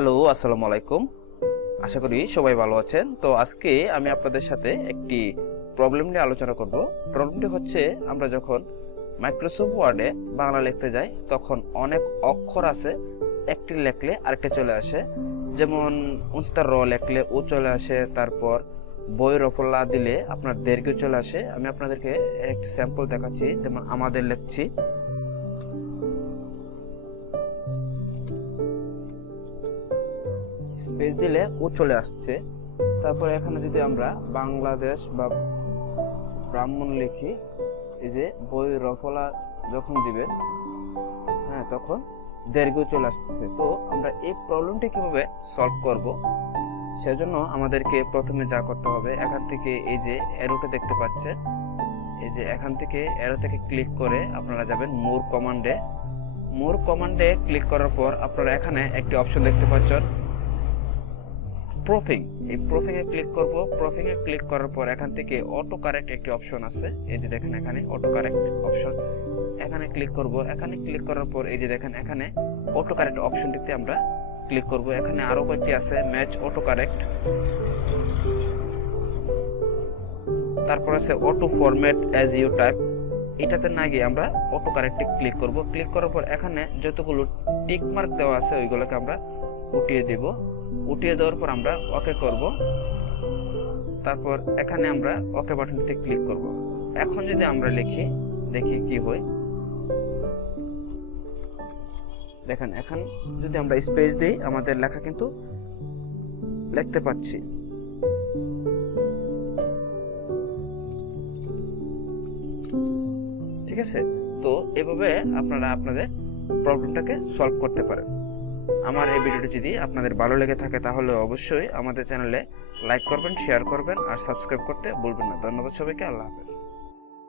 Hello, আসসালামু আলাইকুম। আশা করি সবাই ভালো আছেন। তো আজকে আমি আপনাদের সাথে একটি প্রবলেম নিয়ে আলোচনা করব। প্রবলেমটি হচ্ছে, আমরা যখন মাইক্রোসফট ওয়ার্ডে বাংলা লিখতে যাই তখন অনেক অক্ষর আছে, একটি লেখলে আরেকটা চলে আসে। যেমন উস্তার র লেখলে ও চলে আসে, তারপর বই রফলা দিলে আপনার দীর্ঘ চলে আসে। আমি আপনাদেরকে একটি স্যাম্পল দেখাচ্ছি। যেমন আমাদের লিখছি, স্পেস দিলে ও চলে আসছে। তারপর এখানে যদি আমরা বাংলাদেশ বা ব্রাহ্মণ লিখি, এই যে বই রফলা যখন দিবেন, হ্যাঁ, তখন দীর্ঘ চলে আসতেছে। তো আমরা এই প্রবলেমটি কিভাবে সলভ করব, সেজন্য আমাদেরকে প্রথমে যা করতে হবে, এখান থেকে এই যে অ্যারোটা দেখতে পাচ্ছেন, এই যে এখান থেকে অ্যারো থেকে ক্লিক করে আপনারা যাবেন মোর কমান্ডে। মোর কমান্ডে ক্লিক করার পর আপনারা এখানে একটি অপশন দেখতে পাচ্ছেন, প্রুফিং। এই প্রুফিং এ ক্লিক করব। প্রুফিং এ ক্লিক করার পর এখান থেকে অটো কারেক্ট একটি অপশন আছে, এই যে দেখেন এখানে অটো কারেক্ট অপশন, এখানে ক্লিক করব। এখানে ক্লিক করার পর এই যে দেখেন এখানে অটো কারেক্ট অপশনটিতে আমরা ক্লিক করব। এখানে আরো কয়েকটি আছে, ম্যাচ অটো কারেক্ট, তারপর আছে auto format as you type. এটাতে না গিয়ে আমরা অটো কারেক্টে ক্লিক করব। ক্লিক করার পর এখানে যতগুলো টিক মার্ক দেওয়া আছে ওইগুলোকে আমরা উঠিয়ে দেব। উঠিয়ে দেওয়ার পর আমরা ওকে করব। তারপর এখানে আমরা ওকে বাটনটিতে ক্লিক করব। এখন যদি আমরা লিখি, দেখি কি হয়। দেখেন এখন যদি আমরা স্পেস দেই, আমাদের লেখা কিন্তু লিখতে পাচ্ছি। ঠিক আছে, তো এভাবে আপনারা আপনাদের প্রবলেমটাকে সলভ করতে পারেন। আমার এই ভিডিওটি যদি আপনাদের ভালো লেগে থাকে তাহলে অবশ্যই আমাদের চ্যানেলে লাইক করবেন, শেয়ার করবেন আর সাবস্ক্রাইব করতে ভুলবেন না। ধন্যবাদ সবাইকে। আল্লাহ হাফেজ।